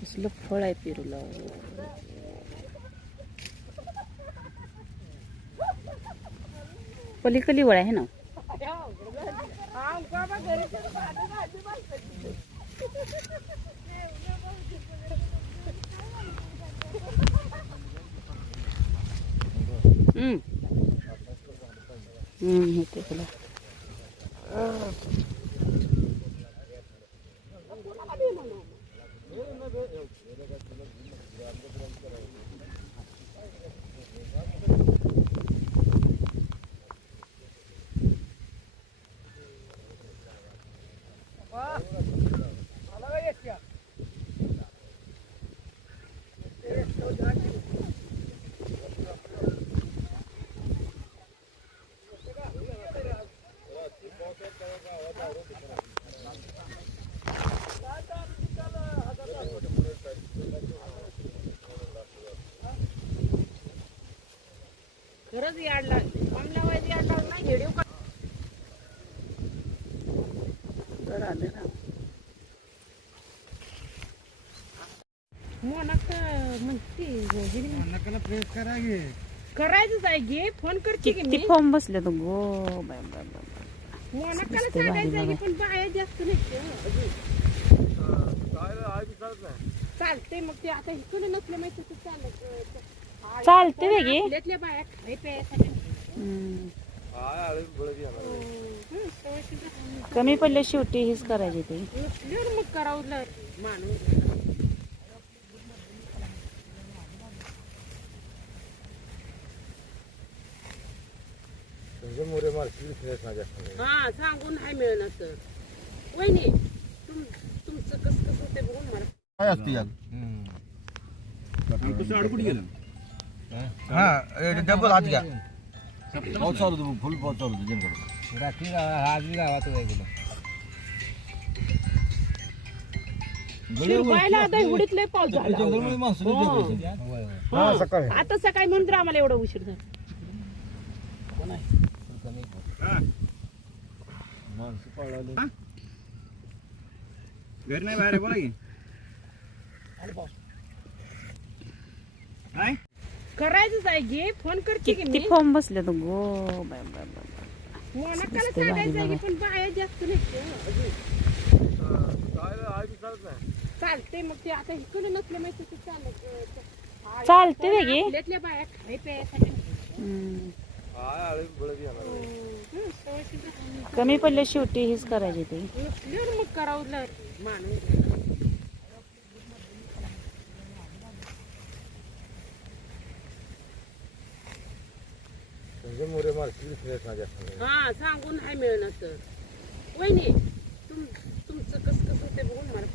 कसलं फळ आहे पेरूला. पलीकडली वळ आहे ना. होते तुला. खरंच याड लागली. लावायची याड लागली नाही. व्हिडिओ तर आले ना. मोनाका म्हणते मोनाकाला प्रेस करा घे. करायचंच आहे घे. फोन करते की मी. फॉर्म बसले तो गो बाय बाय बाय. मोनाकाला सांगायचं आहे पण बाया जास्त नाही. चालते मग ते आता इकडे नसले माहिती तर चालत. चालते वेगळी बाया खाय प्यायसाठी. कमी पडले शेवटी हेच करायचे ते. मग करावं माणूस. हा सांगून नाही मिळणार तर. वहिनी तुमचं कसं कसं होते बघून मला काय असते यात. अडकून गेलं. हा डबल हात घ्या. पाऊस चालू होतो. फुल पाऊस चालू होतो जनकडे. रात्री आज गावात आता सकाळी म्हणून तर आम्हाला एवढा उशीर झाला. घर नाही बाहेर बोला की. करायचंच आहे घे. फोन करते की मी. फॉर्म बसले तो गो बाय बाय बाय. मोनाकाला सांगायचं आहे पण बाया जास्त नाही. चालते मग ते आता इकडे नसले माहिती तर चालत. चालते वेगळी बाया खाय प्यायसाठी. कमी पडले शेवटी हेच करायचे ते. मग करावं माणूस. हा सांगून नाही मिळणार तर. वहिनी तुमचं कसं कसं होते बघून मला.